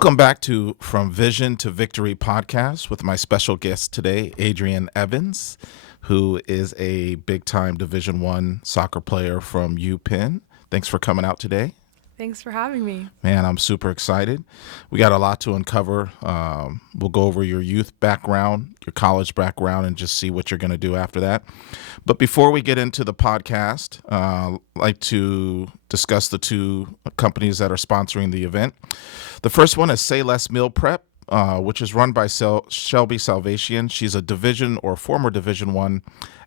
Welcome back to From Vision to Victory podcast with my special guest today, Adrienne Evans, who is a big-time Division One soccer player from UPenn. Thanks for coming out today. Thanks for having me. Man, I'm super excited. We got a lot to uncover. We'll go over your youth background, your college background, and just see what you're going to do after that. But before we get into the podcast, I'd like to discuss the two companies that are sponsoring the event. The first one is Say Less Meal Prep, which is run by Shelby Salvation. She's a Division or former Division One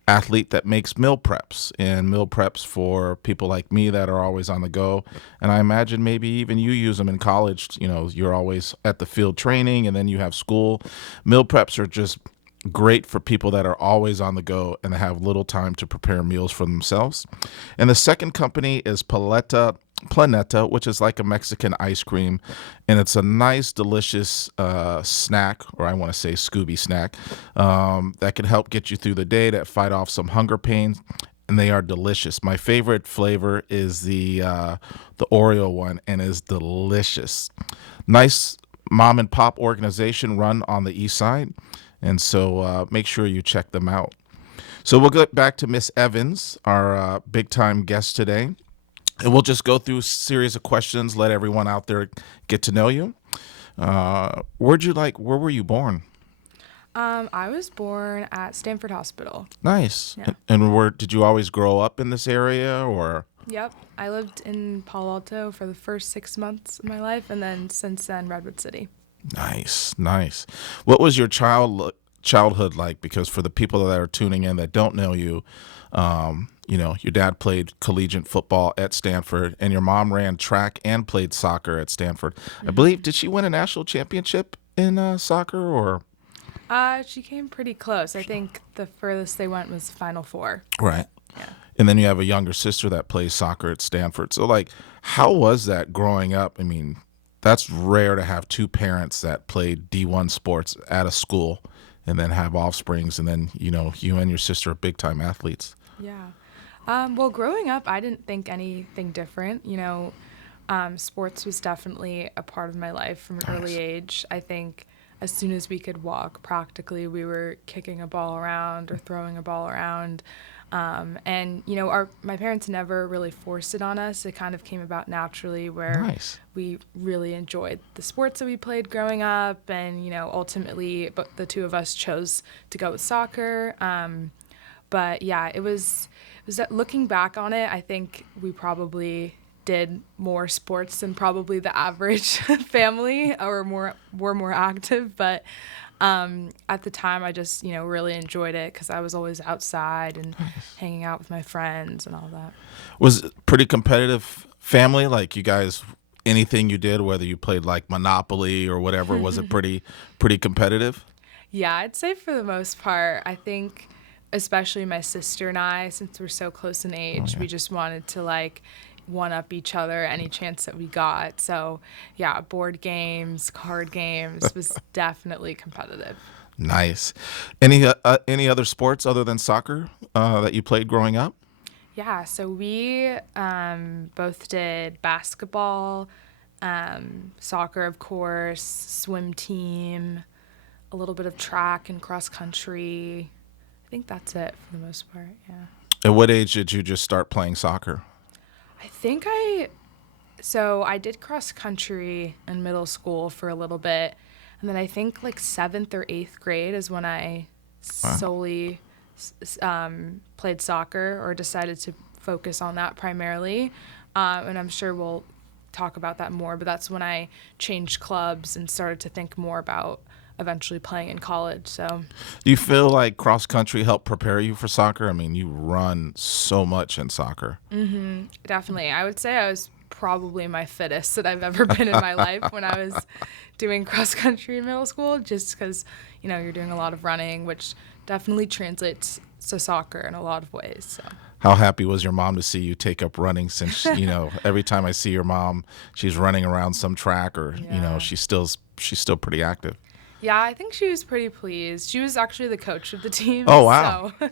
athlete that makes meal preps for people like me that are always on the go. And I imagine maybe even you use them in college. You know, you're always at the field training and then you have school. Meal preps are just great for people that are always on the go and have little time to prepare meals for themselves. And the second company is Planeta, which is like a Mexican ice cream, and it's a nice, delicious snack, or I want to say Scooby snack, that can help get you through the day, that fight off some hunger pains, and they are delicious. My favorite flavor is the Oreo one, and is delicious. Nice mom and pop organization run on the east side, and so make sure you check them out. So we'll get back to Miss Evans, our big-time guest today. And we'll just go through a series of questions, let everyone out there get to know you. Where were you born? I was born at Stanford Hospital. Nice. Yeah. And where did you always grow up in this area, or? Yep. I lived in Palo Alto for the first 6 months of my life, and then since then, Redwood City. Nice. What was your childhood like? Because for the people that are tuning in that don't know you, your dad played collegiate football at Stanford, and your mom ran track and played soccer at Stanford. I believe, did she win a national championship in soccer, or? She came pretty close. I think the furthest they went was Final Four. Right. Yeah. And then you have a younger sister that plays soccer at Stanford. So, how was that growing up? I mean, that's rare to have two parents that played D1 sports at a school and then have offsprings, and then, you and your sister are big-time athletes. Yeah. Well, growing up, I didn't think anything different. Sports was definitely a part of my life from an early age. I think as soon as we could walk, practically, we were kicking a ball around or throwing a ball around. My parents never really forced it on us. It kind of came about naturally where we really enjoyed the sports that we played growing up. And, ultimately, but the two of us chose to go with soccer. But yeah, it was that looking back on it, I think we probably did more sports than probably the average family, or were more active. But at the time, I just, really enjoyed it because I was always outside and hanging out with my friends and all that. Was it pretty competitive family? Like, you guys, anything you did, whether you played like Monopoly or whatever, was it pretty competitive? Yeah, I'd say for the most part. I think especially my sister and I, since we're so close in age, we just wanted to one-up each other any chance that we got. So yeah, board games, card games was definitely competitive. Nice. Any other sports other than soccer that you played growing up? Yeah, so we both did basketball, soccer, of course, swim team, a little bit of track and cross country. I think that's it for the most part, yeah. At what age did you just start playing soccer? I think I did cross country in middle school for a little bit, and then I think 7th or 8th grade is when I solely played soccer, or decided to focus on that primarily, and I'm sure we'll talk about that more, but that's when I changed clubs and started to think more about eventually playing in college. So do you feel like cross country helped prepare you for soccer? I mean, you run so much in soccer. Definitely. I would say I was probably my fittest that I've ever been in my life when I was doing cross country in middle school, just because, you're doing a lot of running, which definitely translates to soccer in a lot of ways. So. How happy was your mom to see you take up running, since, every time I see your mom, she's running around some track, or, she's still pretty active. Yeah, I think she was pretty pleased. She was actually the coach of the team. Oh, wow. So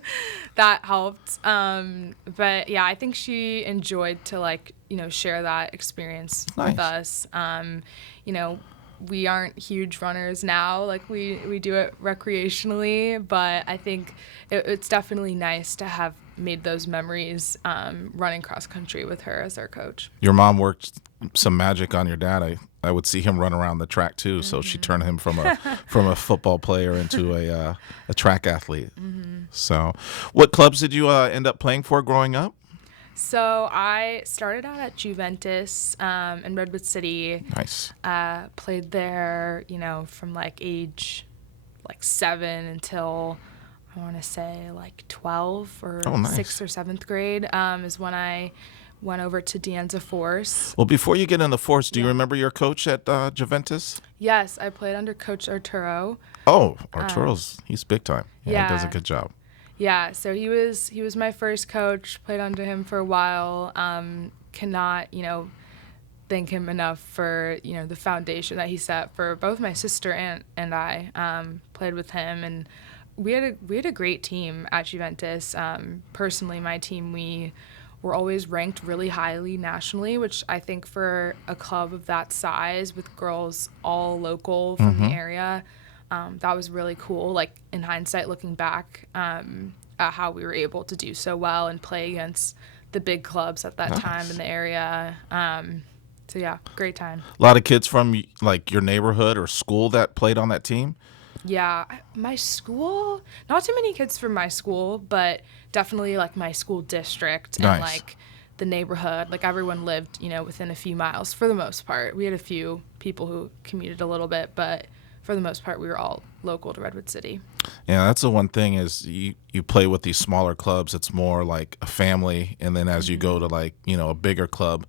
that helped. But yeah, I think she enjoyed to share that experience with us. we aren't huge runners now. Like we do it recreationally, but I think it's definitely nice to have made those memories running cross country with her as our coach. Your mom worked some magic on your dad. I would see him run around the track too. Mm-hmm. So she turned him from a football player into a track athlete. Mm-hmm. So, what clubs did you end up playing for growing up? So I started out at Juventus in Redwood City. Nice. Played there, from age 7 until I want to say 12 or nice. 6th or 7th grade is when I went over to De Anza Force. Well, before you get into Force, do you remember your coach at Juventus? Yes, I played under Coach Arturo. Oh, Arturo's he's big time. Yeah, he does a good job. Yeah, so he was my first coach. Played under him for a while. Cannot thank him enough for the foundation that he set for both my sister and I. Played with him, and we had a great team at Juventus. Personally, my team, we were always ranked really highly nationally, which I think for a club of that size with girls all local from the area, that was really cool. Like in hindsight, looking back at how we were able to do so well and play against the big clubs at that time in the area. So yeah, great time. A lot of kids from your neighborhood or school that played on that team? Yeah, my school, not too many kids from my school, but definitely my school district and the neighborhood. Everyone lived, within a few miles for the most part. We had a few people who commuted a little bit, but for the most part, we were all local to Redwood City. Yeah, that's the one thing is you play with these smaller clubs. It's more like a family, and then as you go to a bigger club,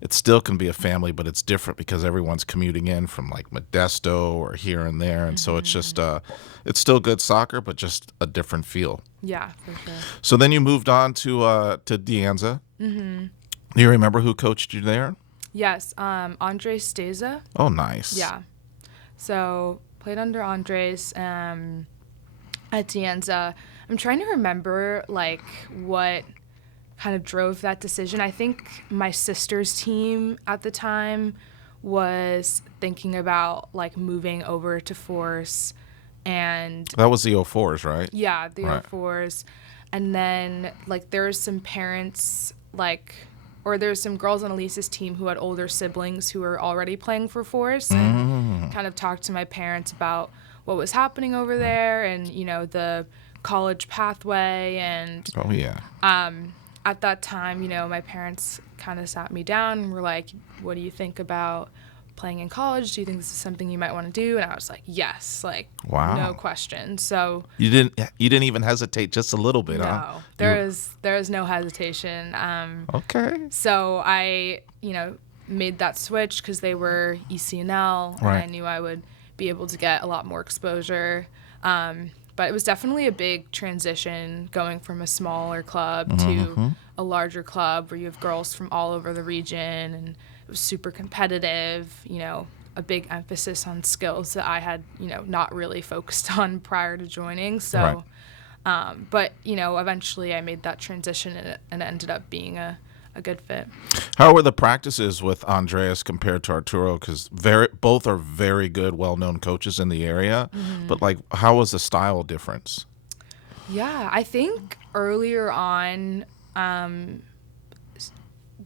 it still can be a family, but it's different because everyone's commuting in from Modesto or here and there, and so it's just it's still good soccer, but just a different feel. Yeah, for sure. So then you moved on to De Anza. Mm-hmm. Do you remember who coached you there? Yes, Andre Steza. Oh, nice. Yeah. So played under Andres at De Anza. I'm trying to remember what kind of drove that decision. I think my sister's team at the time was thinking about moving over to Force, and that was the 04s, right? Yeah, the 04s. And then there's some parents or there's some girls on Elise's team who had older siblings who were already playing for Force, and kind of talked to my parents about what was happening over there and the college pathway. And at that time, my parents kind of sat me down and were like, what do you think about playing in college? Do you think this is something you might want to do? And I was like, yes, wow, no question. So you didn't even hesitate just a little bit, no, huh? There is no hesitation. Okay. So I, made that switch because they were ECNL, and I knew I would be able to get a lot more exposure. But it was definitely a big transition going from a smaller club to a larger club where you have girls from all over the region, and it was super competitive, a big emphasis on skills that I had, not really focused on prior to joining. So, but, eventually I made that transition, and it ended up being a good fit. How were the practices with Andreas compared to Arturo? Because both are very good, well-known coaches in the area. Mm-hmm. But how was the style difference? Yeah, I think earlier on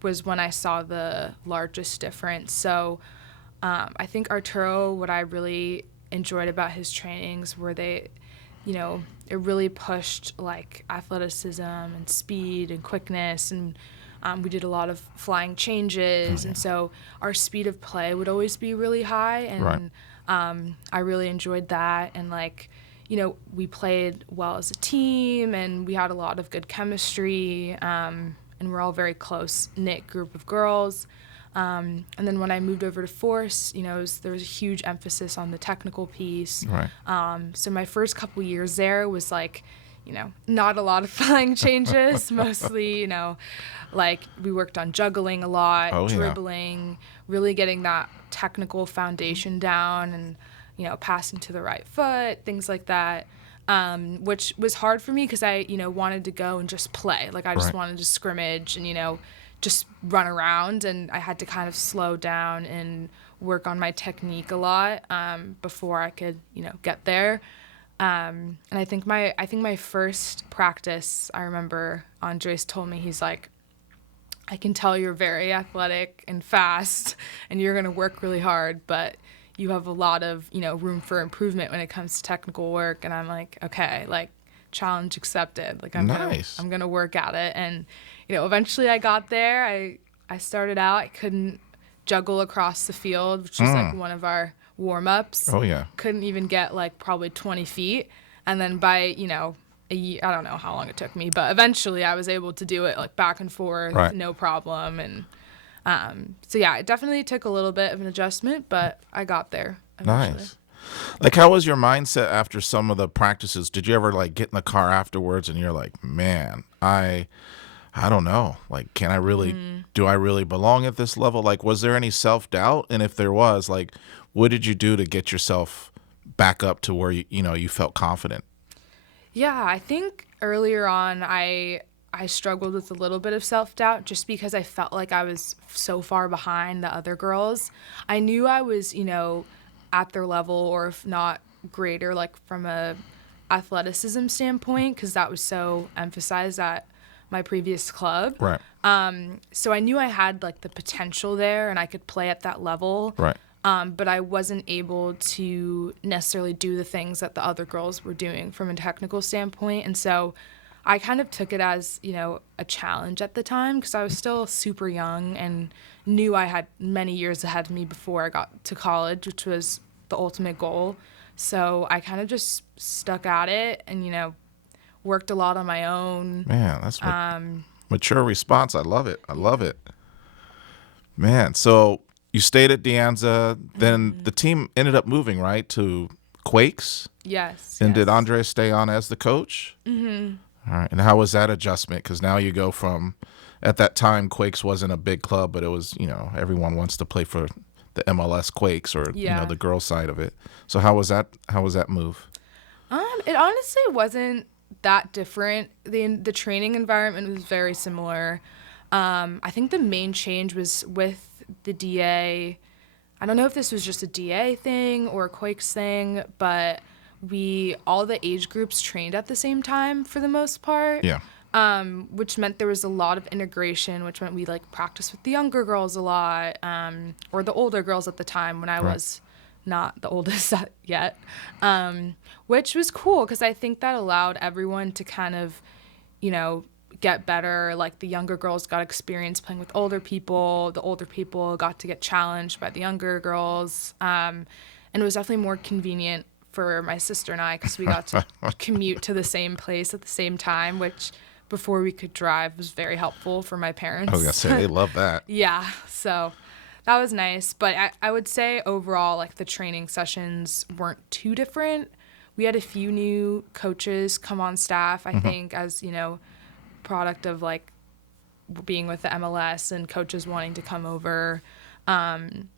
was when I saw the largest difference. So I think Arturo, what I really enjoyed about his trainings were it really pushed athleticism and speed and quickness, and we did a lot of flying changes, and so our speed of play would always be really high, and I really enjoyed that. And we played well as a team, and we had a lot of good chemistry, and we're all very close-knit group of girls. And then when I moved over to Force, there was a huge emphasis on the technical piece. Right. So my first couple years there was not a lot of flying changes, mostly, we worked on juggling a lot, dribbling, really getting that technical foundation down, and, passing to the right foot, things like that, which was hard for me because I, wanted to go and just play. I just wanted to scrimmage and, just run around, and I had to kind of slow down and work on my technique a lot before I could, get there. And I think my first practice, I remember Andres told me, he's like, I can tell you're very athletic and fast and you're going to work really hard, but you have a lot of, room for improvement when it comes to technical work. And I'm like, okay, like challenge accepted. Like I'm going to work at it. And, eventually I got there. I started out, I couldn't juggle across the field, which was like one of our warm-ups. Oh yeah. Couldn't even get like probably 20 feet. And then by, a year, I don't know how long it took me, but eventually I was able to do it like back and forth, right. No problem. And so yeah, it definitely took a little bit of an adjustment, but I got there eventually. Nice. Like, how was your mindset after some of the practices? Did you ever like get in the car afterwards and you're like, man, I don't know. Like, do I really belong at this level? Like, was there any self-doubt? And if there was, like, what did you do to get yourself back up to where you felt confident? Yeah, I think earlier on I struggled with a little bit of self-doubt just because I felt like I was so far behind the other girls. I knew I was, at their level, or if not greater, like from a athleticism standpoint, because that was so emphasized at my previous club. Right. So I knew I had like the potential there and I could play at that level. Right. But I wasn't able to necessarily do the things that the other girls were doing from a technical standpoint. And so I kind of took it as, a challenge at the time because I was still super young and knew I had many years ahead of me before I got to college, which was the ultimate goal. So I kind of just stuck at it and, worked a lot on my own. Man, that's mature response. I love it. Man, so you stayed at De Anza, then the team ended up moving, right, to Quakes? Yes. And did Andre stay on as the coach? Mm-hmm. All right. And how was that adjustment? Because now you go from, at that time, Quakes wasn't a big club, but it was, everyone wants to play for the MLS Quakes or, the girls' side of it. So how was that move? It honestly wasn't that different. The training environment was very similar. I think the main change was with the DA. I don't know if this was just a DA thing or a Quakes thing, but all the age groups trained at the same time for the most part. Yeah. Which meant there was a lot of integration, which meant we like practiced with the younger girls a lot, or the older girls at the time when I was not the oldest yet, which was cool because I think that allowed everyone to kind of, get better. Like the younger girls got experience playing with older people. The older people got to get challenged by the younger girls. And it was definitely more convenient for my sister and I because we got to commute to the same place at the same time, which before we could drive was very helpful for my parents. I was going to say, they love that. Yeah. So that was nice. But I would say overall, like the training sessions weren't too different. We had a few new coaches come on staff, I think, as, product of like being with the MLS and coaches wanting to come over. And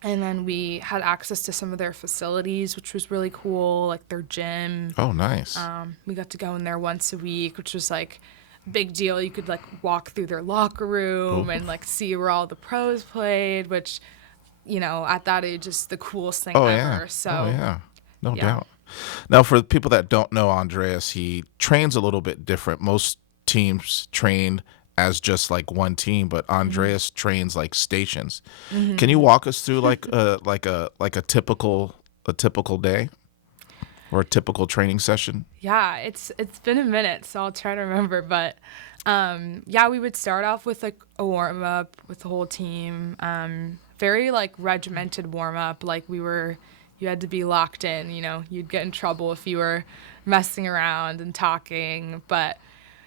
then we had access to some of their facilities, which was really cool, like their gym. Oh, nice. We got to go in there once a week, which was like big deal. You could like walk through their locker room and like see where all the pros played, which, at that age is the coolest thing ever. Yeah. So, No doubt. Now, for the people that don't know Andreas, he trains a little bit different. Most teams train as just like one team, but Andreas trains like stations. Can you walk us through like a typical day or a typical training session? Yeah, it's been a minute, so I'll try to remember. But we would start off with like a warm up with the whole team. Very like regimented warm up. Like you had to be locked in. You'd get in trouble if you were messing around and talking, but.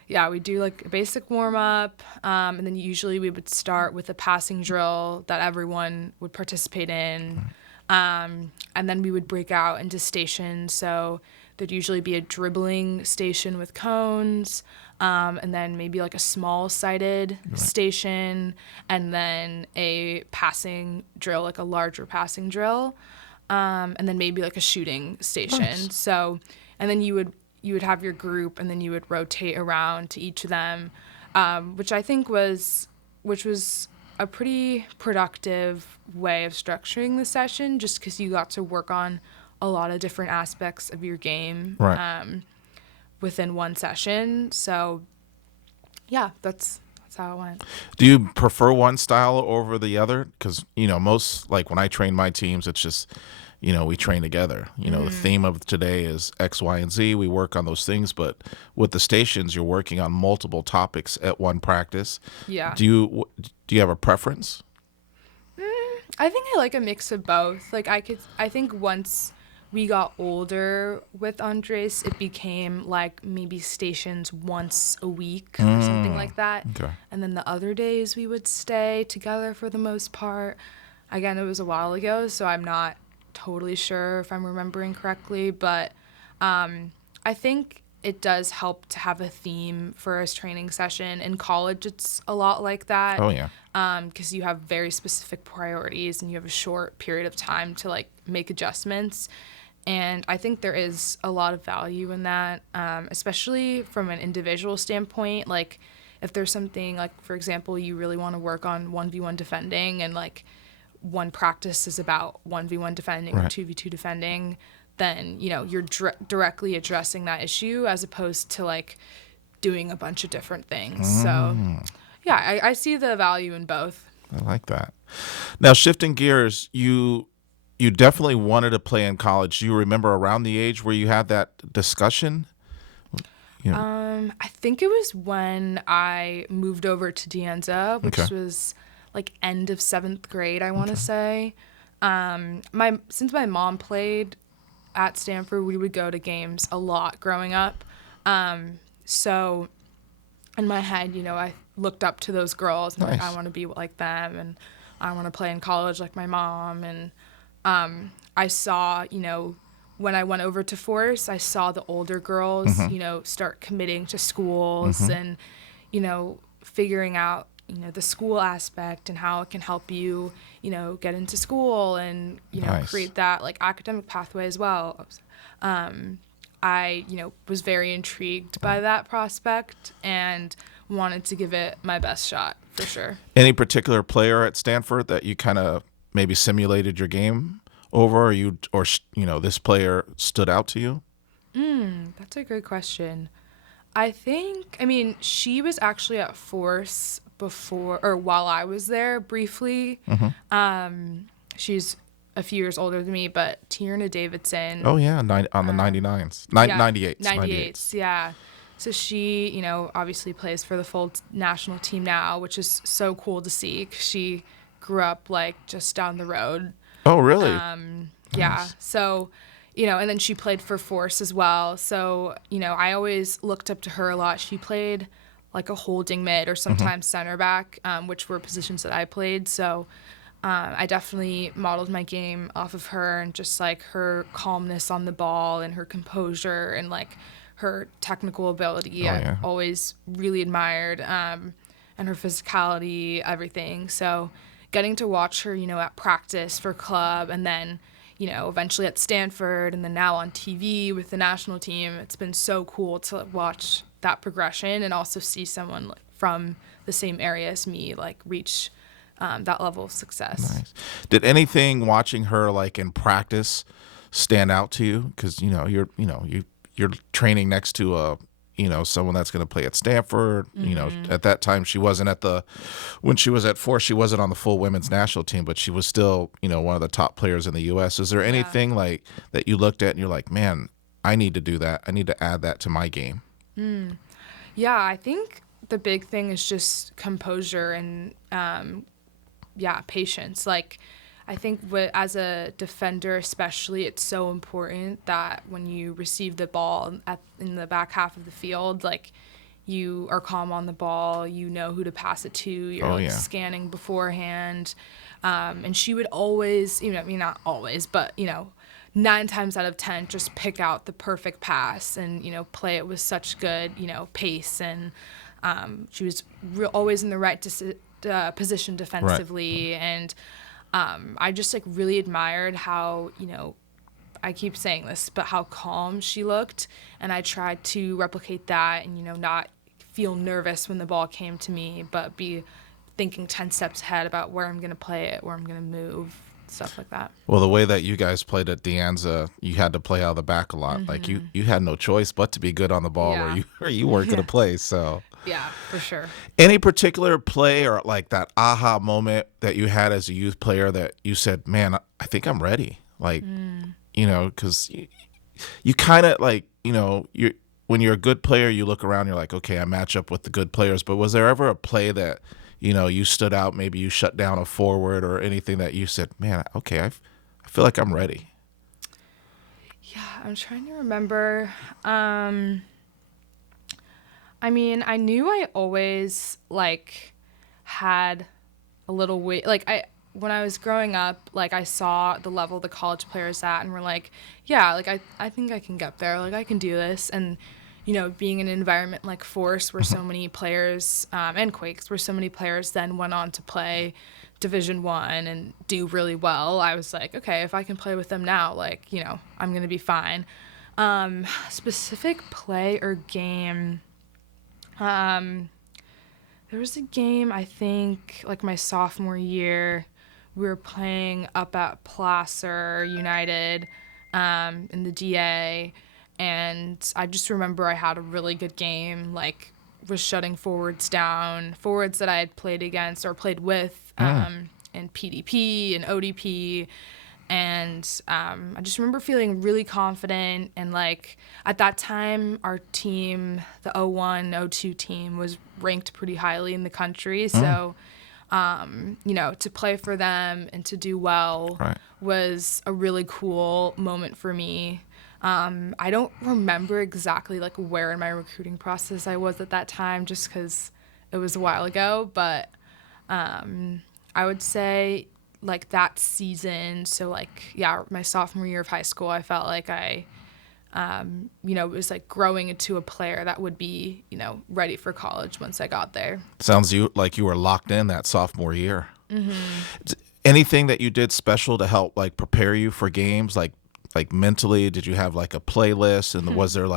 Yeah, we do like a basic warm up, and then usually we would start with a passing drill that everyone would participate in, and then we would break out into stations. So there'd usually be a dribbling station with cones, and then maybe like a small-sided station, and then a passing drill, like a larger passing drill, and then maybe like a shooting station. Nice. So, and then you would have your group and then you would rotate around to each of them, which was a pretty productive way of structuring the session, just because you got to work on a lot of different aspects of your game within one session. So yeah, that's how it went. Do you prefer one style over the other? Because, most, like when I train my teams, it's just, we train together. The theme of today is X, Y, and Z. We work on those things. But with the stations, you're working on multiple topics at one practice. Yeah. Do you have a preference? I think I like a mix of both. Like I think once we got older with Andres, it became like maybe stations once a week or something like that. Okay. And then the other days we would stay together for the most part. Again, it was a while ago, so I'm not totally sure if I'm remembering correctly, but I think it does help to have a theme for a training session. In college, it's a lot like that. Oh, yeah. Because you have very specific priorities and you have a short period of time to like make adjustments. And I think there is a lot of value in that, especially from an individual standpoint. Like if there's something like, for example, you really want to work on 1v1 defending and like one practice is about 1v1 defending or 2v2 defending, then, you're directly addressing that issue as opposed to like doing a bunch of different things. So yeah, I see the value in both. I like that. Now, shifting gears, you definitely wanted to play in college. Do you remember around the age where you had that discussion? I think it was when I moved over to De Anza, which was like end of 7th grade, I want to say. Since my mom played at Stanford, we would go to games a lot growing up. So in my head, I looked up to those girls and like, I want to be like them and I want to play in college like my mom. And I saw, when I went over to Force, I saw the older girls, start committing to schools and, figuring out, the school aspect and how it can help you, get into school and, create that like academic pathway as well. I, was very intrigued by that prospect and wanted to give it my best shot for sure. Any particular player at Stanford that you kind of maybe simulated your game over, or this player stood out to you? That's a great question. I mean, she was actually at Force before or while I was there briefly. She's a few years older than me, but Tierna Davidson. Oh yeah, on the 99s, 98s. 98s, yeah. So she, obviously plays for the full national team now, which is so cool to see 'cause she grew up like just down the road. Oh really? Yeah. Nice. So, and then she played for Force as well. So, I always looked up to her a lot. She played like a holding mid or sometimes center back, which were positions that I played. So I definitely modeled my game off of her and just like her calmness on the ball and her composure and like her technical ability. I always really admired and her physicality, everything. So getting to watch her, at practice for club and then, eventually at Stanford and then now on TV with the national team, it's been so cool to watch that progression and also see someone like, from the same area as me like reach that level of success. Nice. Did anything watching her like in practice stand out to you? Because you're training next to someone that's going to play at Stanford. At that time she wasn't when she was at Force, she wasn't on the full women's national team, but she was still one of the top players in the U.S. Is there anything like that you looked at and you're like, man, I need to do that. I need to add that to my game. Yeah, I think the big thing is just composure and patience. Like I think as a defender especially, it's so important that when you receive the ball in the back half of the field, like you are calm on the ball, you know who to pass it to, you're scanning beforehand. And she would always, not always, but 9 times out of 10 just pick out the perfect pass and play it with such good pace, and she was always in the right position defensively. And I just like really admired how I keep saying this, but how calm she looked, and I tried to replicate that and not feel nervous when the ball came to me, but be thinking 10 steps ahead about where I'm going to play it, where I'm going to move, stuff like that. Well, the way that you guys played at De Anza, you had to play out of the back a lot. Like you had no choice but to be good on the ball, or you weren't going to play. So yeah, for sure. Any particular play or like that aha moment that you had as a youth player that you said, "Man, I think I'm ready." Like, because you kind of like, you when you're a good player, you look around, you're like, okay, I match up with the good players. But was there ever a play that you stood out? Maybe you shut down a forward or anything that you said, "Man, okay, I feel like I'm ready." Yeah, I'm trying to remember. I mean, I knew I always had a little weight. When I was growing up, I saw the level the college players at, and we're like, yeah, I think I can get there. I can do this. And being in an environment like Force, where so many players and Quakes, where so many players then went on to play Division I and do really well, I was like, okay, if I can play with them now, I'm gonna be fine. Specific play or game. There was a game, I think, my sophomore year. We were playing up at Placer United in the DA, and I just remember I had a really good game, was shutting forwards down, forwards that I had played against or played with in PDP and ODP. And I just remember feeling really confident. And at that time, our team, the 01-02 team, was ranked pretty highly in the country. So, to play for them and to do well was a really cool moment for me. I don't remember exactly where in my recruiting process I was at that time, just because it was a while ago. But I would say that season, so my sophomore year of high school, I felt like I was growing into a player that would be ready for college once I got there. Sounds like you were locked in that sophomore year. Anything that you did special to help prepare you for games, like mentally? Did you have a playlist, and was there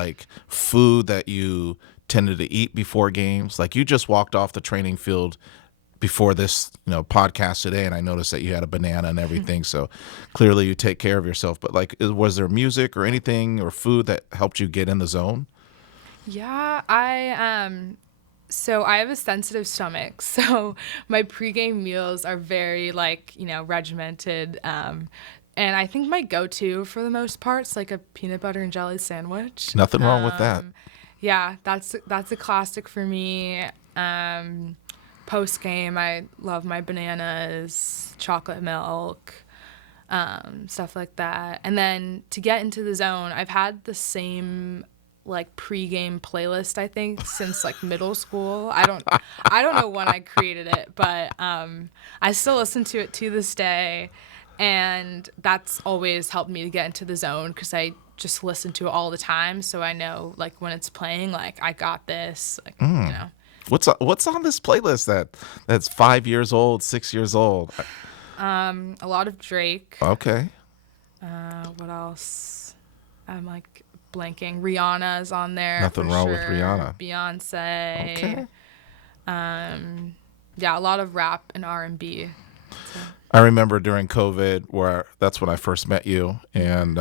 food that you tended to eat before games? You just walked off the training field before this podcast today, and I noticed that you had a banana and everything. So clearly you take care of yourself. But was there music or anything or food that helped you get in the zone? Yeah, so I have a sensitive stomach, so my pregame meals are very regimented. And I think my go-to for the most part is a peanut butter and jelly sandwich. Nothing wrong with that. Yeah, that's a classic for me. Post game, I love my bananas, chocolate milk, stuff like that. And then to get into the zone, I've had the same pregame playlist, I think, since middle school. I don't know when I created it, but I still listen to it to this day, and that's always helped me to get into the zone because I just listen to it all the time, so I know when it's playing, I got this, What's on this playlist that's 5 years old, 6 years old? A lot of Drake. Okay. What else? I'm blanking. Rihanna's on there. Nothing wrong with Rihanna. Beyonce. Okay. Yeah, a lot of rap and R&B. So. I remember during COVID, where that's when I first met you, and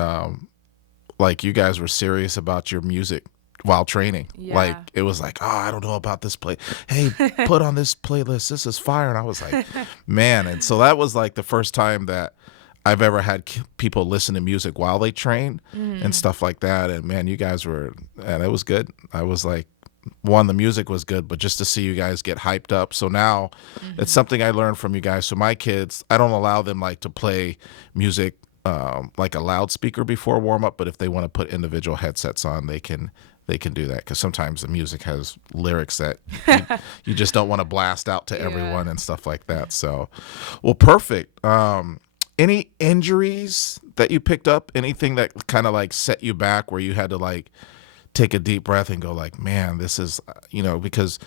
you guys were serious about your music while training. Yeah. It was oh, I don't know about this play. Hey, put on this playlist. This is fire. And I was like, man. And so that was the first time that I've ever had people listen to music while they train and stuff like that. And man, you guys and it was good. I was one, the music was good, but just to see you guys get hyped up. So now it's something I learned from you guys. So my kids, I don't allow them to play music a loudspeaker before warm up, but if they want to put individual headsets on, they can do that, because sometimes the music has lyrics that you just don't want to blast out to everyone and stuff like that. So, well, perfect. Any injuries that you picked up? Anything that kind of set you back, where you had to take a deep breath and go man, this is, because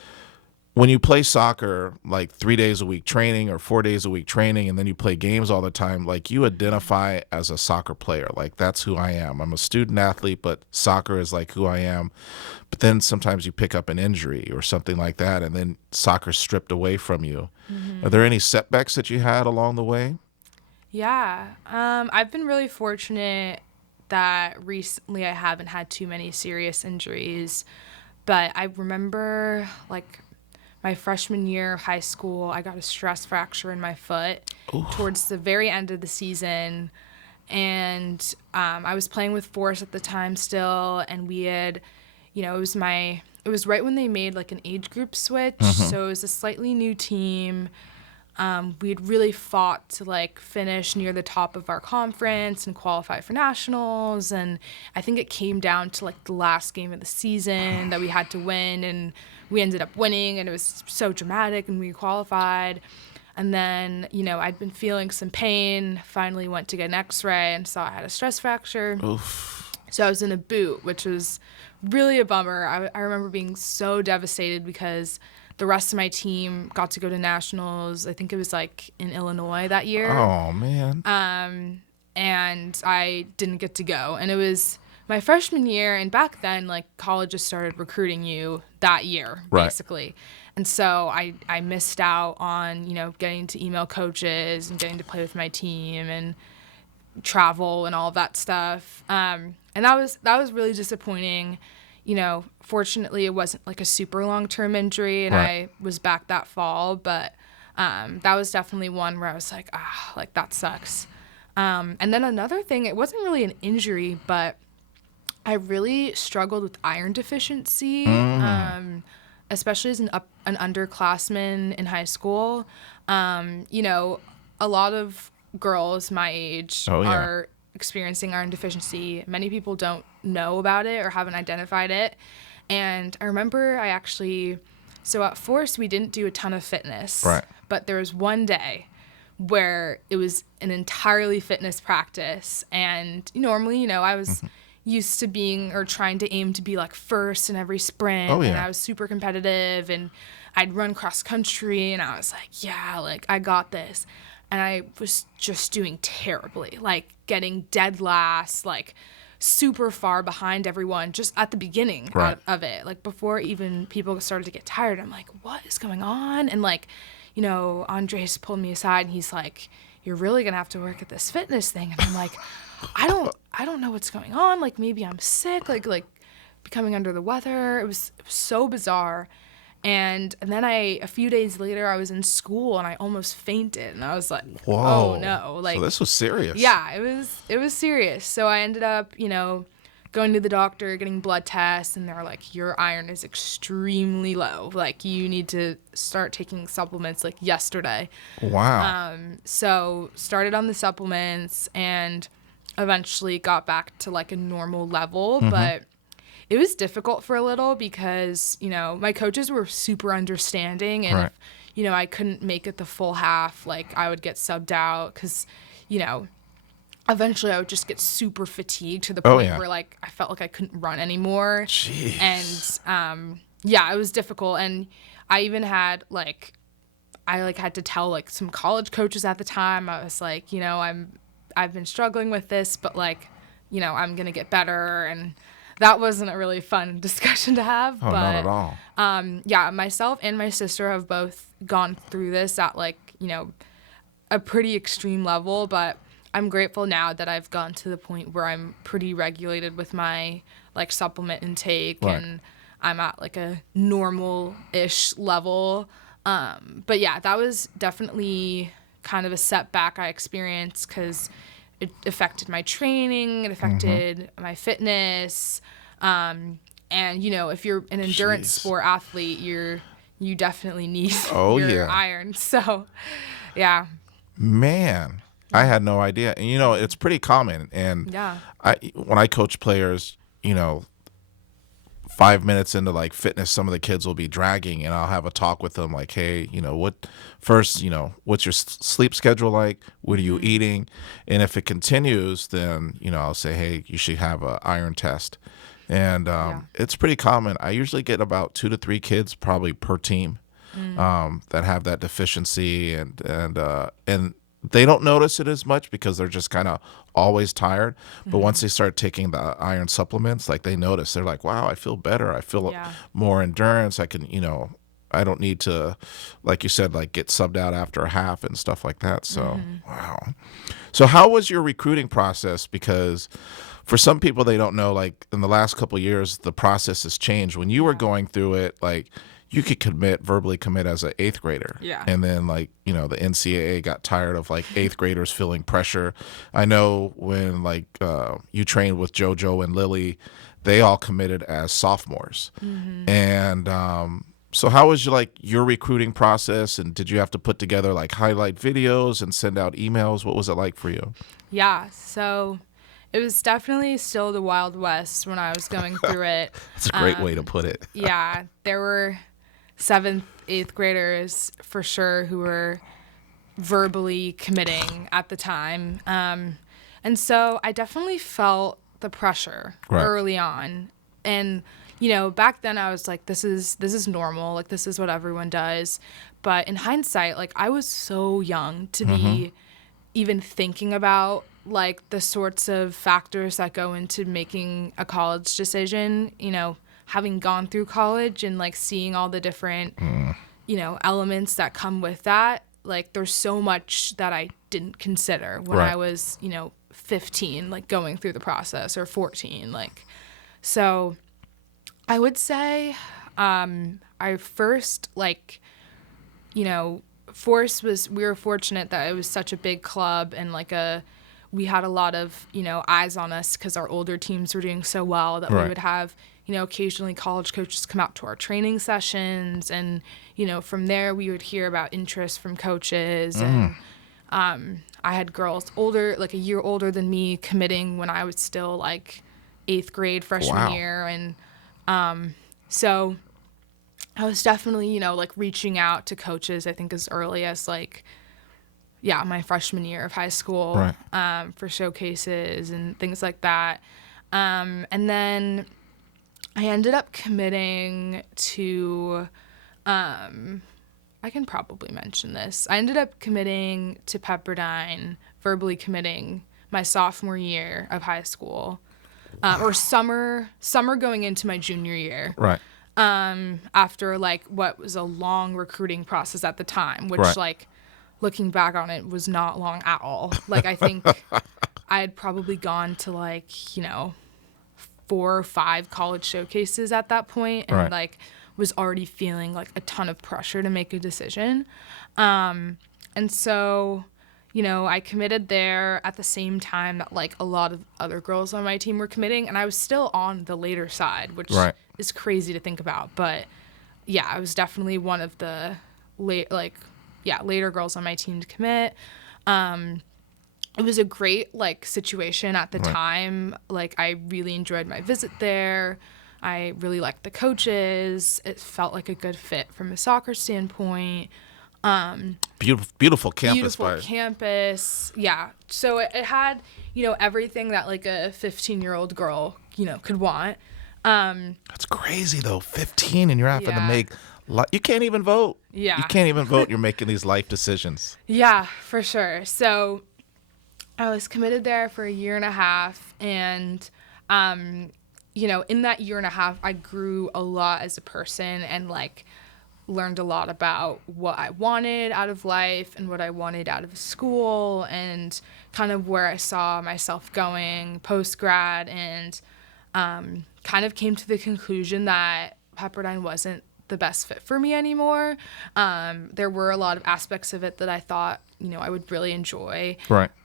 when you play soccer, like 3 days a week training or 4 days a week training, and then you play games all the time, like you identify as a soccer player. Like that's who I am. I'm a student athlete, but soccer is like who I am. But then sometimes you pick up an injury or something like that, and then soccer's stripped away from you. Are there any setbacks that you had along the way? Yeah. I've been really fortunate that recently I haven't had too many serious injuries. But I remember, like, my freshman year of high school, I got a stress fracture in my foot towards the very end of the season. And I was playing with Force at the time still, and we had, it was right when they made, like, an age group switch. So it was a slightly new team. We had really fought to like finish near the top of our conference and qualify for nationals. And I think it came down to like the last game of the season that we had to win, and we ended up winning, and it was so dramatic, and we qualified. And then, I'd been feeling some pain, finally went to get an x-ray and saw I had a stress fracture. Oof. So I was in a boot, which was really a bummer. I remember being so devastated because the rest of my team got to go to nationals. I think it was like in Illinois that year. Oh, man. And I didn't get to go. And it was my freshman year. And back then, like, colleges started recruiting you that year, basically. And so I missed out on, getting to email coaches and getting to play with my team and travel and all of that stuff. And that was really disappointing. Fortunately, it wasn't like a super long-term injury, and I was back that fall. But that was definitely one where I was like, that sucks. And then another thing, it wasn't really an injury, but I really struggled with iron deficiency, especially as an underclassman in high school. A lot of girls my age are experiencing iron deficiency. Many people don't know about it or haven't identified it. And I remember so at Force, we didn't do a ton of fitness. Right. But there was one day where it was an entirely fitness practice. And normally, I was used to being or trying to aim to be like first in every sprint. And I was super competitive, and I'd run cross country, and I was like, yeah, like I got this. And I was just doing terribly, like getting dead last, like super far behind everyone just at the beginning of it. Like before even people started to get tired, I'm like, what is going on? And like, Andres pulled me aside and he's like, you're really going to have to work at this fitness thing. And I'm like, I don't know what's going on. Like maybe I'm sick, like becoming under the weather. It was so bizarre. And then a few days later, I was in school and I almost fainted, and I was like, whoa. Oh no. Like, so this was serious. Yeah, it was serious. So I ended up, going to the doctor, getting blood tests, and they're like, your iron is extremely low. Like you need to start taking supplements like yesterday. Wow. So started on the supplements and eventually got back to like a normal level, but it was difficult for a little because, my coaches were super understanding, and if, I couldn't make it the full half, like I would get subbed out because, eventually I would just get super fatigued to the point where like I felt like I couldn't run anymore. Jeez. And it was difficult. And I even had I had to tell like some college coaches at the time. I was like, I've been struggling with this, but like, I'm gonna get better. And that wasn't a really fun discussion to have. Oh, but, not at all. Myself and my sister have both gone through this at like, a pretty extreme level, but I'm grateful now that I've gotten to the point where I'm pretty regulated with my like supplement intake, and I'm at like a normal-ish level. But yeah, that was definitely kind of a setback I experienced because it affected my training, it affected my fitness, and if you're an endurance sport athlete, you definitely need your iron. So, yeah. Man, I had no idea, and it's pretty common. And when I coach players, 5 minutes into like fitness, some of the kids will be dragging, and I'll have a talk with them like, hey, what's your sleep schedule like? What are you eating? And if it continues, then, I'll say, hey, you should have an iron test. And it's pretty common. I usually get about 2 to 3 kids probably per team. that have that deficiency, and they don't notice it as much because they're just kind of always tired. But once they start taking the iron supplements, like they notice, they're like, wow, I feel better. I feel more endurance. I can, I don't need to, like you said, like get subbed out after a half and stuff like that. So, wow. So how was your recruiting process? Because for some people, they don't know, like in the last couple of years, the process has changed. When you were going through it, like you could verbally commit as an 8th grader. Yeah. And then like, the NCAA got tired of like 8th graders feeling pressure. I know when like you trained with JoJo and Lily, they all committed as sophomores. And so how was your recruiting process, and did you have to put together like highlight videos and send out emails? What was it like for you? Yeah, so it was definitely still the Wild West when I was going through it. That's a great way to put it. Yeah, there were 7th, 8th graders for sure who were verbally committing at the time. And so I definitely felt the pressure early on. And back then I was like, this is normal. Like, this is what everyone does. But in hindsight, like, I was so young to be even thinking about, like, the sorts of factors that go into making a college decision, having gone through college and, like, seeing all the different, elements that come with that. Like, there's so much that I didn't consider when I was, 15, like, going through the process, or 14, like. So I would say I first, like, we were fortunate that it was such a big club, and like we had a lot of, eyes on us because our older teams were doing so well that we would have, occasionally college coaches come out to our training sessions, and, from there we would hear about interest from coaches. And I had girls older, like a year older than me, committing when I was still like 8th grade freshman year. And so I was definitely, like reaching out to coaches, I think as early as like, my freshman year of high school, for showcases and things like that. And then I ended up committing to, I can probably mention this. I ended up committing to Pepperdine, verbally committing my sophomore year of high school. Or summer going into my junior year. After like what was a long recruiting process at the time, which like looking back on it was not long at all. Like, I think I had probably gone to like, 4 or 5 college showcases at that point, and like was already feeling like a ton of pressure to make a decision. And so, I committed there at the same time that like a lot of other girls on my team were committing, and I was still on the later side, which is crazy to think about. But yeah, I was definitely one of the later girls on my team to commit. It was a great like situation at the time. Like, I really enjoyed my visit there. I really liked the coaches. It felt like a good fit from a soccer standpoint. Beautiful campus. Beautiful campus. Yeah. So it had, everything that like a 15-year-old girl, could want. That's crazy though. 15 and you're having to make, you can't even vote. Yeah. You can't even vote. You're making these life decisions. Yeah, for sure. So I was committed there for a year and a half, and, in that year and a half, I grew a lot as a person, and like learned a lot about what I wanted out of life and what I wanted out of school, and kind of where I saw myself going post-grad, and kind of came to the conclusion that Pepperdine wasn't the best fit for me anymore. There were a lot of aspects of it that I thought, I would really enjoy.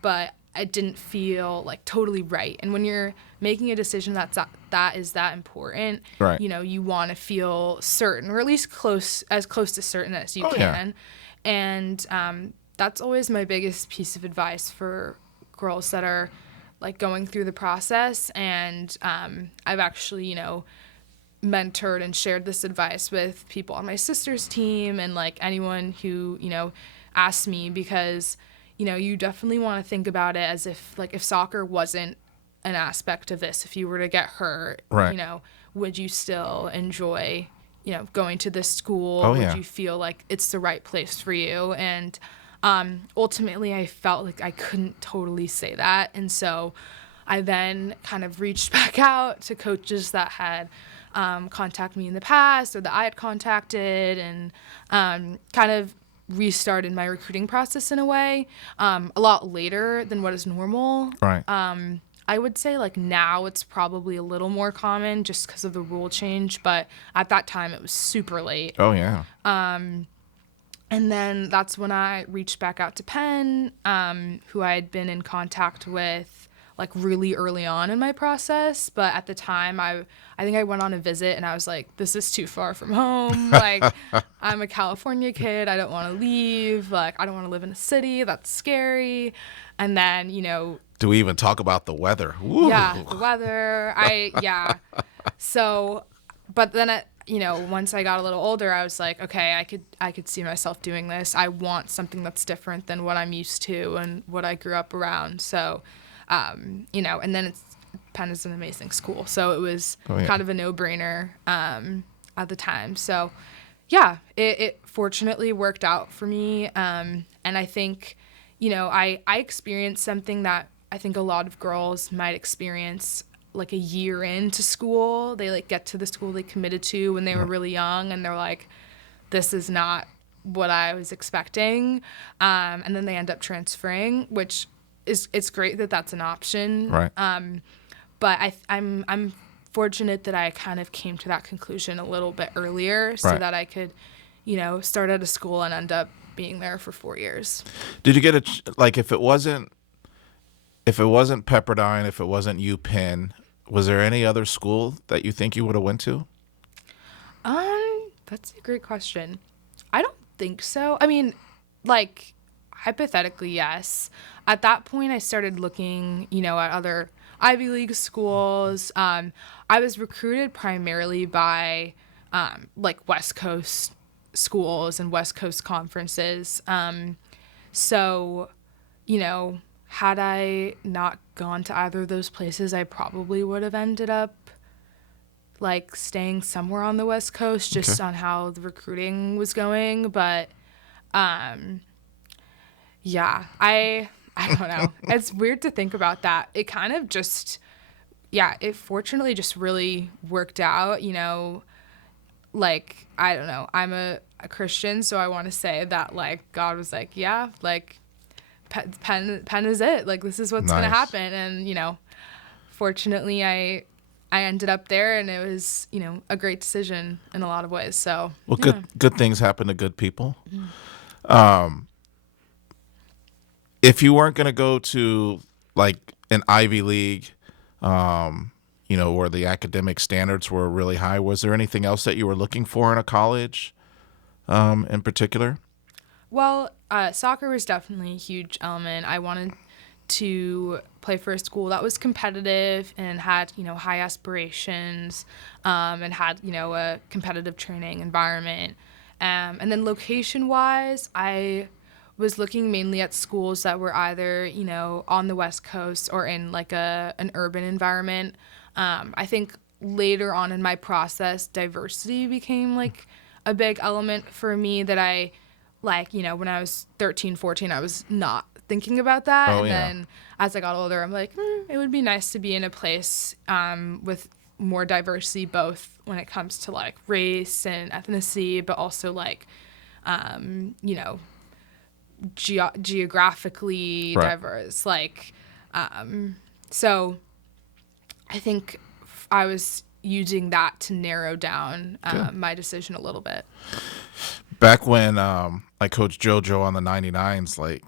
But it didn't feel like totally right. And when you're making a decision that is that important, you want to feel certain, or at least as close to certain as you can. Yeah. And that's always my biggest piece of advice for girls that are like going through the process. And I've actually, mentored and shared this advice with people on my sister's team, and like anyone who, asked me, because you definitely want to think about it as if soccer wasn't an aspect of this. If you were to get hurt, would you still enjoy, going to this school? Oh, yeah. Would you feel like it's the right place for you? And ultimately, I felt like I couldn't totally say that. And so I then kind of reached back out to coaches that had contacted me in the past or that I had contacted, and kind of restarted my recruiting process in a way, a lot later than what is normal. Right. I would say like now it's probably a little more common just because of the rule change, but at that time it was super late. Oh, yeah. And then that's when I reached back out to Penn, who I had been in contact with like really early on in my process. But at the time, I think I went on a visit and I was like, this is too far from home. Like, I'm a California kid. I don't want to leave. Like, I don't want to live in a city. That's scary. And then, do we even talk about the weather? Woo. Yeah, the weather. So, but then once I got a little older, I was like, okay, I could see myself doing this. I want something that's different than what I'm used to and what I grew up around. So, and then Penn is an amazing school. So it was kind of a no-brainer at the time. So, yeah, it fortunately worked out for me. And I think, I experienced something that I think a lot of girls might experience like a year into school. They like get to the school they committed to when they were really young, and they're like, this is not what I was expecting. And then they end up transferring, which it's great that that's an option. Right. But I'm fortunate that I kind of came to that conclusion a little bit earlier so that I could, start at a school and end up being there for 4 years. Did you get if it wasn't Pepperdine, if it wasn't UPenn, was there any other school that you think you would have went to? That's a great question. I don't think so. I mean, like, hypothetically, yes. At that point, I started looking, at other Ivy League schools. I was recruited primarily by, West Coast schools and West Coast conferences. So, had I not gone to either of those places, I probably would have ended up staying somewhere on the West Coast just on how the recruiting was going. But yeah, I don't know. It's weird to think about that. It kind of just, it fortunately just really worked out, I don't know. I'm a Christian, so I want to say that God was like, yeah, Penn is it. This is what's going to happen. And, fortunately I ended up there, and it was, a great decision in a lot of ways. So, well, good things happen to good people. Mm-hmm. If you weren't going to go to an Ivy League, where the academic standards were really high, was there anything else that you were looking for in a college, in particular? Well, soccer was definitely a huge element. I wanted to play for a school that was competitive and had, high aspirations, and had, a competitive training environment. And then location-wise, I was looking mainly at schools that were either, on the West Coast or in an urban environment. I think later on in my process, diversity became a big element for me that I when I was 13, 14, I was not thinking about that. Oh, and yeah. then as I got older, I'm like, it would be nice to be in a place with more diversity, both when it comes to race and ethnicity, but also geographically diverse. So I think I was using that to narrow down my decision a little bit. Back when I coached JoJo on the 99s,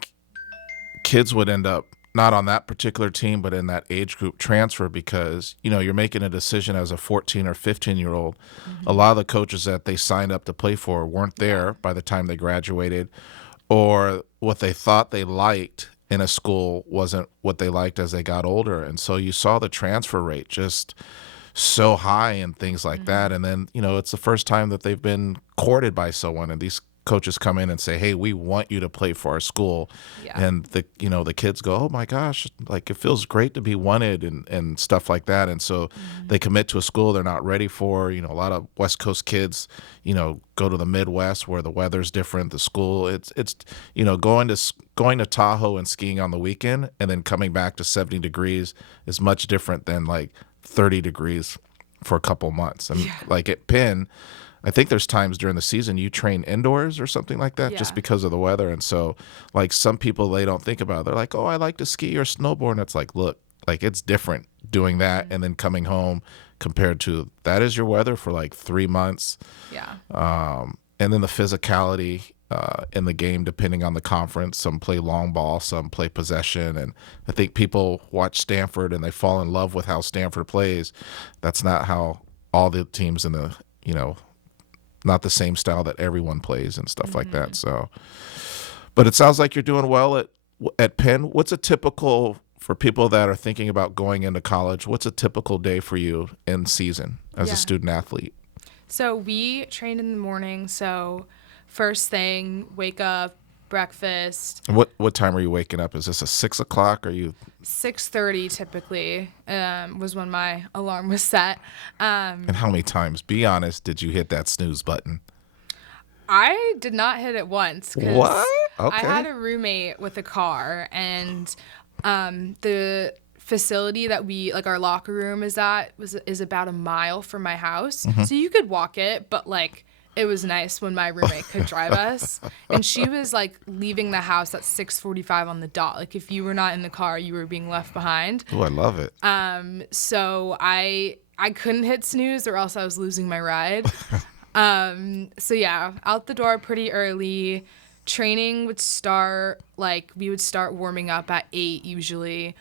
kids would end up not on that particular team, but in that age group transfer because, you're making a decision as a 14 or 15-year-old. Mm-hmm. A lot of the coaches that they signed up to play for weren't there by the time they graduated, or what they thought they liked in a school wasn't what they liked as they got older. And so you saw the transfer rate just so high and things like that. And then, it's the first time that they've been courted by someone, and these coaches come in and say, hey, we want you to play for our school. Yeah. And the kids go, oh my gosh, like it feels great to be wanted and stuff like that. And so they commit to a school they're not ready for. A lot of West Coast kids, go to the Midwest where the weather's different. The school, it's going to Tahoe and skiing on the weekend and then coming back to 70 degrees is much different than like 30 degrees for a couple months. And like at Penn, I think there's times during the season you train indoors or something like that just because of the weather. And so like some people, they don't think about it. They're like, oh, I like to ski or snowboard. And it's like, look, like it's different doing that and then coming home compared to that is your weather for like 3 months. Yeah. And then the physicality in the game, depending on the conference. Some play long ball, some play possession. And I think people watch Stanford and they fall in love with how Stanford plays. That's not how all the teams in the, not the same style that everyone plays and stuff like that. So, but it sounds like you're doing well at Penn. What's a typical, for people that are thinking about going into college, what's a typical day for you in season as a student athlete? So we train in the morning. So first thing, wake up, breakfast. What time are you waking up? Is this a 6 o'clock? Are you 6:30 typically was when my alarm was set. And how many times, be honest, did you hit that snooze button? I did not hit it once. What? Okay. I had a roommate with a car, and the facility that our locker room is about a mile from my house. So you could walk it, but like it was nice when my roommate could drive us. And she was like leaving the house at 6:45 on the dot. Like if you were not in the car, you were being left behind. Oh, I love it. So I couldn't hit snooze or else I was losing my ride. So yeah, out the door pretty early. Training would start, we would start warming up at 8 usually.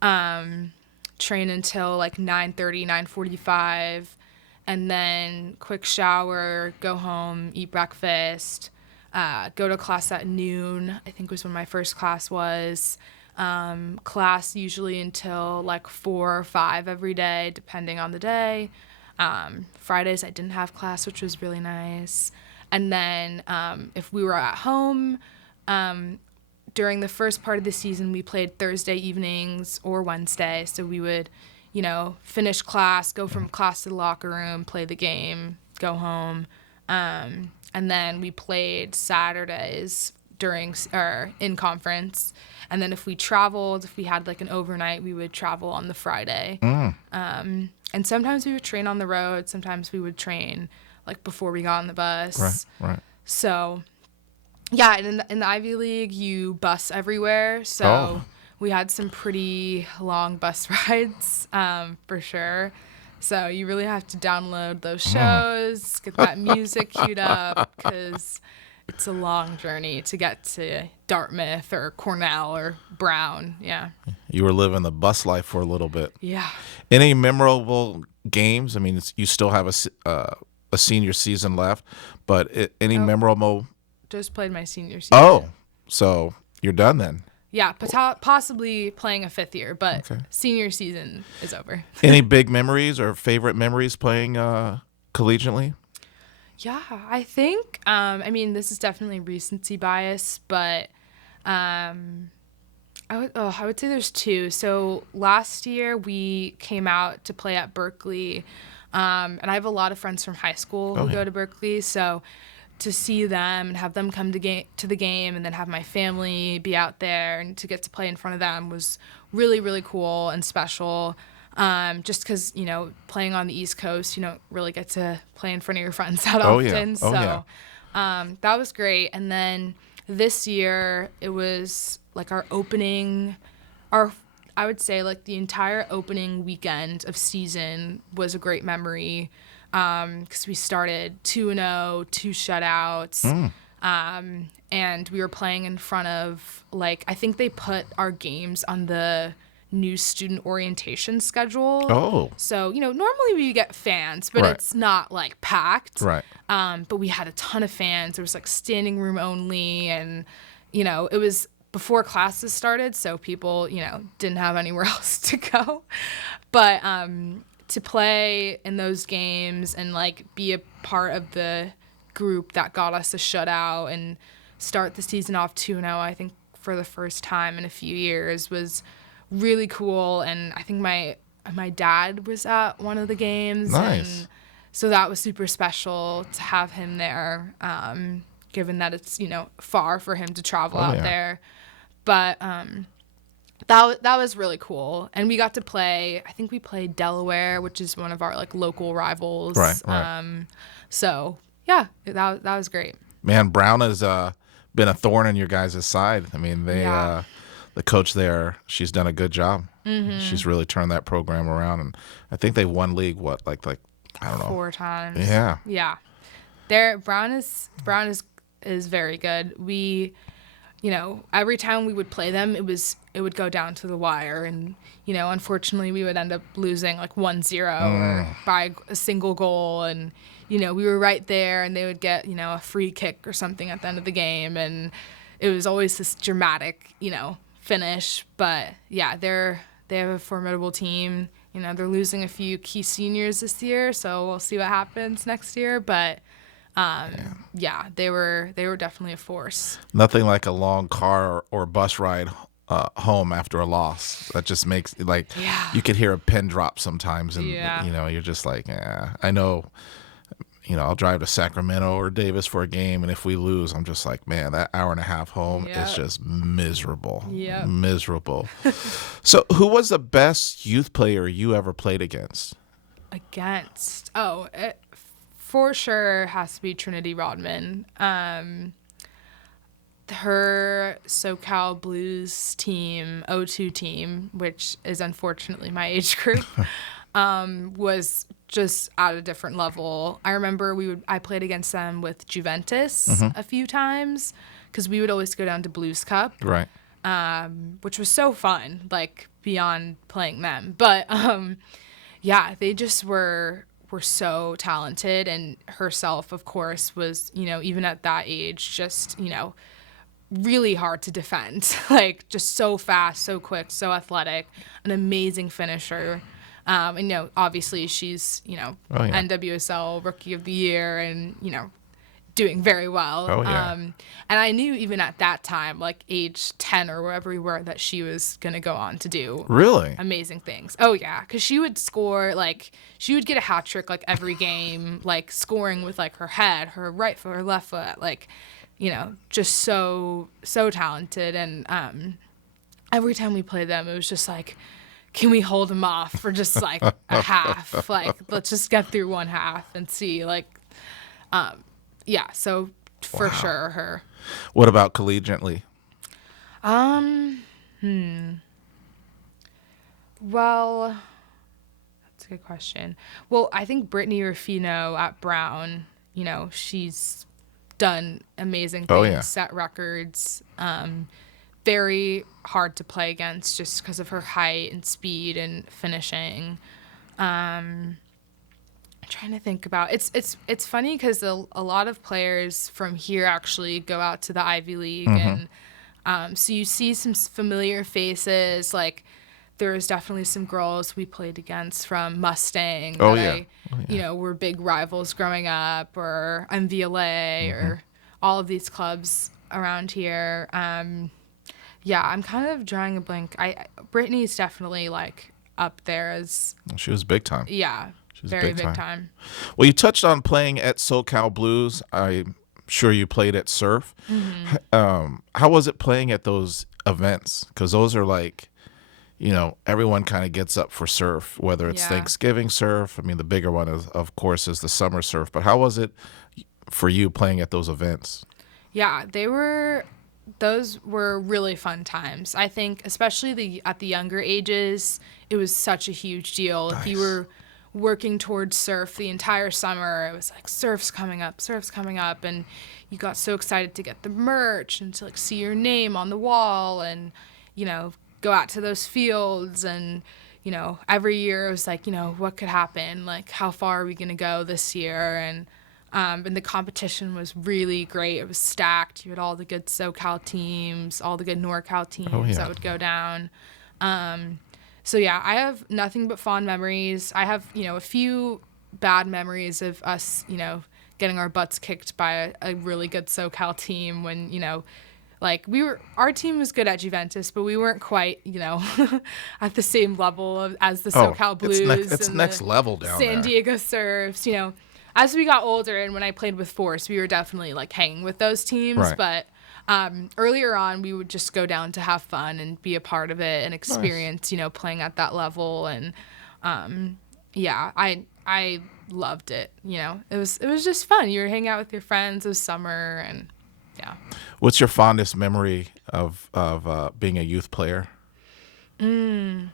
Train until like 9:30, 9:45. And then quick shower, go home, eat breakfast, go to class at noon, I think was when my first class was. Class usually until like 4 or 5 every day, depending on the day. Fridays I didn't have class, which was really nice. And then if we were at home, during the first part of the season, we played Thursday evenings or Wednesday. So we would finish class, go from class to the locker room, play the game, go home. And then we played Saturdays in conference. And then if we traveled, if we had like an overnight, we would travel on the Friday. And sometimes we would train on the road. Sometimes we would train like before we got on the bus. Right. So yeah, and in the Ivy League, you bus everywhere. So we had some pretty long bus rides, for sure. So you really have to download those shows, get that music queued up, because it's a long journey to get to Dartmouth or Cornell or Brown. Yeah. You were living the bus life for a little bit. Yeah. Any memorable games? I mean, you still have a senior season left, but any memorable? Just played my senior season. Oh, so you're done then. Yeah, possibly playing a 5th year, but senior season is over. Any big memories or favorite memories playing collegiately? Yeah, I think, this is definitely recency bias, but I would say there's 2. So last year we came out to play at Berkeley, and I have a lot of friends from high school who go to Berkeley, so to see them and have them come to the game and then have my family be out there and to get to play in front of them was really, really cool and special. Just because, playing on the East Coast, you don't really get to play in front of your friends that often. That was great. And then this year it was like I would say like the entire opening weekend of season was a great memory. Because we started 2-0, 2 shutouts, and we were playing in front of, I think they put our games on the new student orientation schedule. Oh. So, normally we get fans, but it's not, packed. Right. But we had a ton of fans. There was, standing room only, and, it was before classes started, so people, didn't have anywhere else to go. But, to play in those games and be a part of the group that got us a shutout and start the season off 2-0, I think for the first time in a few years, was really cool. And I think my dad was at one of the games. Nice. And so that was super special to have him there, given that it's, far for him to travel out there. But that was really cool. And we got to play, I think we played Delaware, which is one of our like local rivals. Right. So yeah, that was great. Man, Brown has been a thorn in your guys' side. I mean, the coach there, she's done a good job. Mm-hmm. She's really turned that program around, and I think they won league like I don't know, 4 times. Yeah. Yeah. Brown is very good. We, every time we would play them, it would go down to the wire, and unfortunately we would end up losing like 1-0 or by a single goal, and we were right there, and they would get a free kick or something at the end of the game, and it was always this dramatic finish. But yeah, they have a formidable team. They're losing a few key seniors this year, so we'll see what happens next year. But they were definitely a force. Nothing like a long car or bus ride home after a loss. That just makes you could hear a pin drop sometimes, and you're just like, I know. I'll drive to Sacramento or Davis for a game, and if we lose, I'm just like, man, that hour and a half home is just miserable. Yeah, miserable. So, who was the best youth player you ever played against? It for sure has to be Trinity Rodman. Her SoCal Blues team, O2 team, which is unfortunately my age group, was just at a different level. I remember I played against them with Juventus a few times, because we would always go down to Blues Cup, right? Which was so fun, like beyond playing them. But they just were so talented, and herself, of course, was even at that age, just really hard to defend. Like, just so fast, so quick, so athletic, an amazing finisher. And obviously she's NWSL Rookie of the Year, and doing very well. And I knew even at that time, like age 10 or wherever we were, that she was gonna go on to do really amazing things. Oh yeah, because she would score, like she would get a hat trick like every game, like scoring with like her head, her right foot, her left foot, like just so talented. And every time we played them, it was just like, can we hold them off for just like a half? Like, let's just get through one half and see. Like, so for sure her. What about collegiately? Well, that's a good question. Well, I think Brittany Ruffino at Brown, she's done amazing things, set records. Very hard to play against just because of her height and speed and finishing. I'm trying to think about it's funny because a lot of players from here actually go out to the Ivy League, and so you see some familiar faces. Like, there's definitely some girls we played against from Mustang were big rivals growing up, or MVLA, or all of these clubs around here. I'm kind of drawing a blank. Brittany's definitely like up there as. She was big time. Yeah, she was very big time. Well, you touched on playing at SoCal Blues. I'm sure you played at Surf. How was it playing at those events? Because those are like, everyone kind of gets up for Surf, whether it's Thanksgiving Surf. I mean, the bigger one is, of course, is the summer Surf. But how was it for you playing at those events? Yeah, those were really fun times. I think, especially at the younger ages, it was such a huge deal. Nice. If you were working towards Surf the entire summer, it was like, Surf's coming up, and you got so excited to get the merch and to like see your name on the wall, and go out to those fields, and every year it was like, what could happen, like how far are we gonna go this year? And the competition was really great. It was stacked. You had all the good SoCal teams, all the good NorCal teams that would go down. I have nothing but fond memories. I have, a few bad memories of us, getting our butts kicked by a really good SoCal team when, like our team was good at Juventus, but we weren't quite, at the same level as the SoCal Blues it's and next the level down San there. Diego Surfs. As we got older and when I played with Force, we were definitely like hanging with those teams. Right. But earlier on, we would just go down to have fun and be a part of it and experience, playing at that level. And I loved it. It was just fun. You were hanging out with your friends. It was summer and. Yeah. What's your fondest memory of being a youth player? Funnily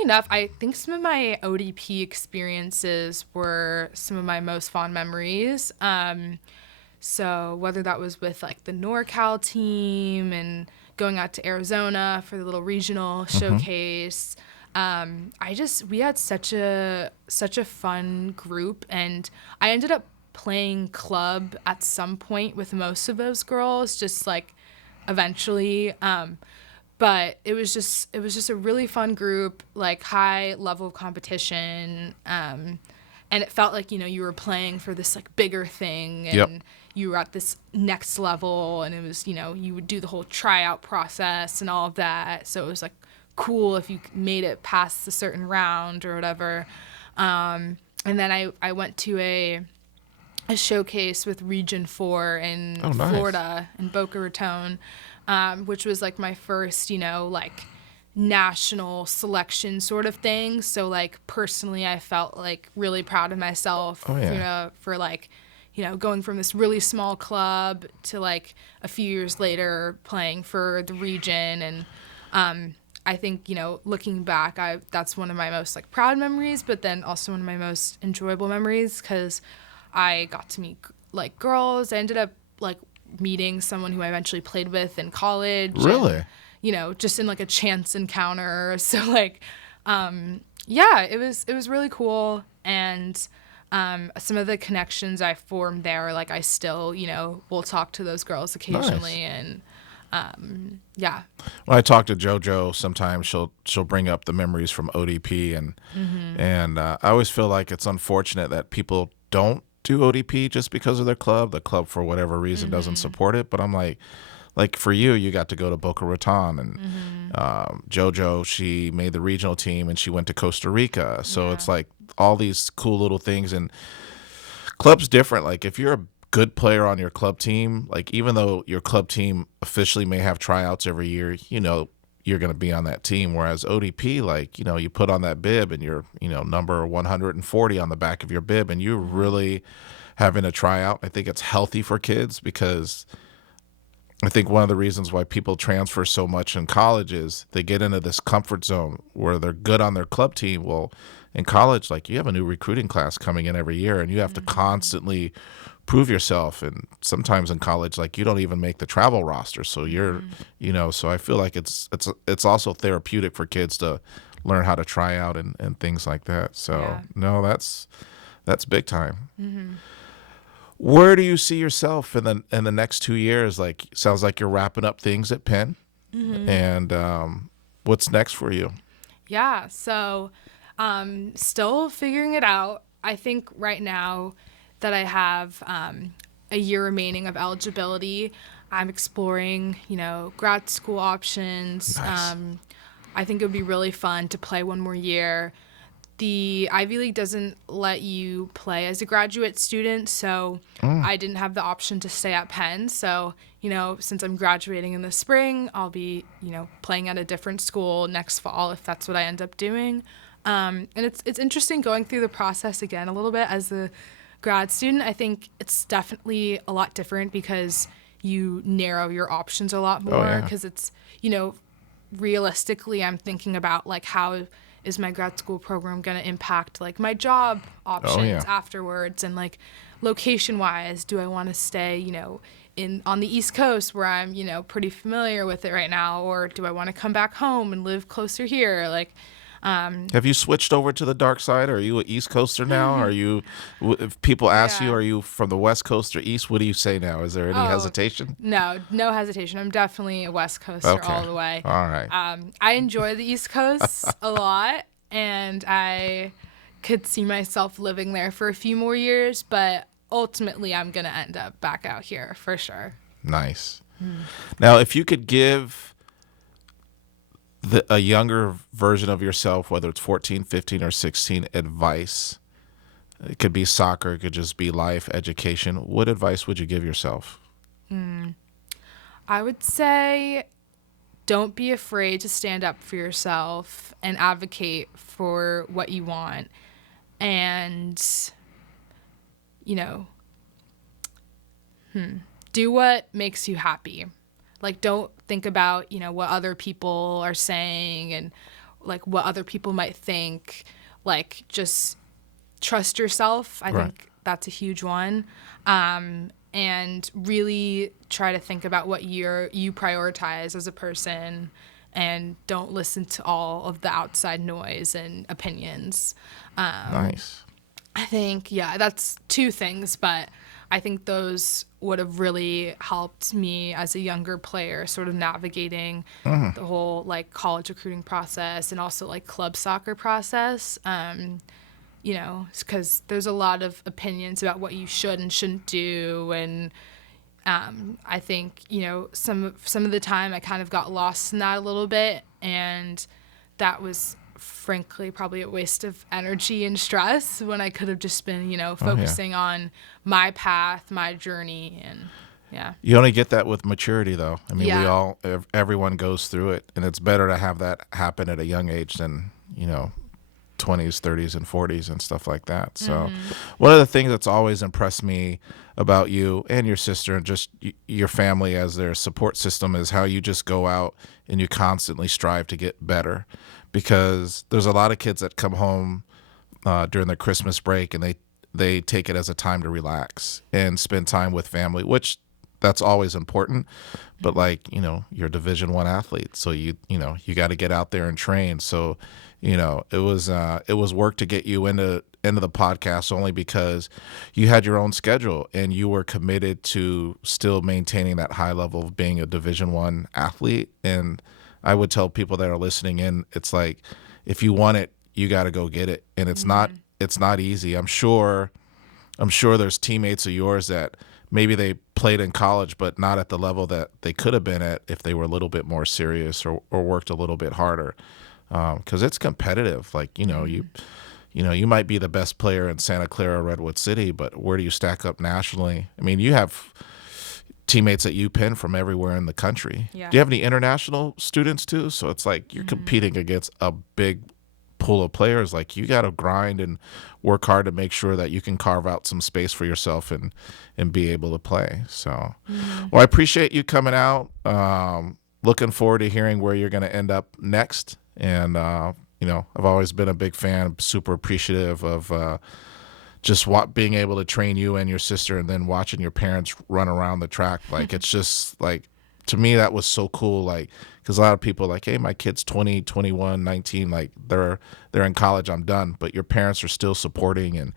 enough, I think some of my ODP experiences were some of my most fond memories. So whether that was with like the NorCal team and going out to Arizona for the little regional showcase. We had such a fun group, and I ended up playing club at some point with most of those girls, just like eventually. But it was just a really fun group, like high level of competition. And it felt like, you were playing for this like bigger thing and you were at this next level, and it was, you would do the whole tryout process and all of that. So it was like cool if you made it past a certain round or whatever. And then I went to a showcase with Region 4 in Florida in Boca Raton, which was like my first, like national selection sort of thing. So like personally, I felt like really proud of myself, for like, going from this really small club to like a few years later playing for the region. And I think, looking back, that's one of my most like proud memories, but then also one of my most enjoyable memories because I got to meet like girls. I ended up like meeting someone who I eventually played with in college. Really? And, just in like a chance encounter. So like, it was really cool. And some of the connections I formed there, like I still, will talk to those girls occasionally. And When I talk to JoJo, sometimes she'll bring up the memories from ODP, and I always feel like it's unfortunate that people don't do ODP just because of their club. The club, for whatever reason, doesn't support it. But I'm like for you got to go to Boca Raton, and JoJo, she made the regional team, and she went to Costa Rica. So it's like all these cool little things. And club's different. Like if you're a good player on your club team, like even though your club team officially may have tryouts every year, you're going to be on that team. Whereas ODP, like, you put on that bib and you're, number 140 on the back of your bib, and you're really having a tryout. I think it's healthy for kids because I think one of the reasons why people transfer so much in college is they get into this comfort zone where they're good on their club team. Well, in college, like you have a new recruiting class coming in every year, and you have to constantly prove yourself. And sometimes in college, like you don't even make the travel roster. So you're, so I feel like it's also therapeutic for kids to learn how to try out and things like that. So no, that's big time. Where do you see yourself in the next 2 years? Like, sounds like you're wrapping up things at Penn, and what's next for you? Yeah, so still figuring it out. I think right now that I have a year remaining of eligibility, I'm exploring, grad school options. Nice. I think it would be really fun to play one more year. The Ivy League doesn't let you play as a graduate student, so I didn't have the option to stay at Penn. So, since I'm graduating in the spring, I'll be, playing at a different school next fall if that's what I end up doing. And it's interesting going through the process again a little bit as a grad student. I think it's definitely a lot different because you narrow your options a lot more because it's, realistically I'm thinking about like how is my grad school program going to impact like my job options afterwards, and like location wise, do I want to stay, on the East Coast where I'm, pretty familiar with it right now, or do I want to come back home and live closer here? Like, have you switched over to the dark side? Are you an East Coaster now? Are you, if people ask you, are you from the West Coast or East? What do you say now? Is there any hesitation? No hesitation. I'm definitely a West Coaster all the way. All right. I enjoy the East Coast a lot, and I could see myself living there for a few more years, but ultimately I'm going to end up back out here for sure. Nice. Now, if you could give a younger version of yourself, whether it's 14, 15, or 16, advice, it could be soccer, it could just be life, education, what advice would you give yourself? I would say don't be afraid to stand up for yourself and advocate for what you want. And, you know, do what makes you happy. Like, don't think about, what other people are saying and, like, what other people might think. Like, just trust yourself. I think that's a huge one. And really try to think about what you prioritize as a person, and don't listen to all of the outside noise and opinions. Nice. I think, that's two things, but I think those would have really helped me as a younger player, sort of navigating the whole like college recruiting process and also like club soccer process. Because there's a lot of opinions about what you should and shouldn't do. And I think, some of the time I kind of got lost in that a little bit. And that was frankly probably a waste of energy and stress when I could have just been, focusing on my path, my journey. And yeah. You only get that with maturity, though. I mean, everyone goes through it. And it's better to have that happen at a young age than, 20s, 30s, and 40s and stuff like that. So one of the things that's always impressed me about you and your sister and just your family as their support system is how you just go out and you constantly strive to get better, because there's a lot of kids that come home during their Christmas break and they take it as a time to relax and spend time with family, which that's always important. But like, you're a Division I athlete, so you got to get out there and train. So it was work to get you into the podcast, only because you had your own schedule and you were committed to still maintaining that high level of being a Division I athlete. And I would tell people that are listening in, it's like, if you want it, you got to go get it. And it's not easy. I'm sure there's teammates of yours that maybe they played in college, but not at the level that they could have been at if they were a little bit more serious or worked a little bit harder. Because it's competitive. Like, you might be the best player in Santa Clara, Redwood City, but where do you stack up nationally? I mean, you have teammates at UPenn from everywhere in the country. Yeah. Do you have any international students too? So it's like you're competing against a big pool of players. Like, you got to grind and work hard to make sure that you can carve out some space for yourself and be able to play. So, well, I appreciate you coming out. Looking forward to hearing where you're going to end up next. And, I've always been a big fan, super appreciative of just being able to train you and your sister and then watching your parents run around the track. Like, it's just like, to me, that was so cool. Like, because a lot of people are like, hey, my kid's 20, 21, 19, like they're in college, I'm done. But your parents are still supporting.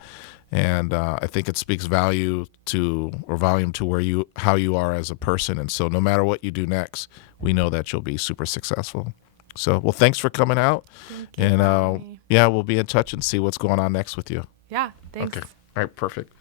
And I think it speaks volume to how you are as a person. And so no matter what you do next, we know that you'll be super successful. So, well, thanks for coming out. Thank you. And we'll be in touch and see what's going on next with you. Yeah, thanks. Okay. All right, perfect.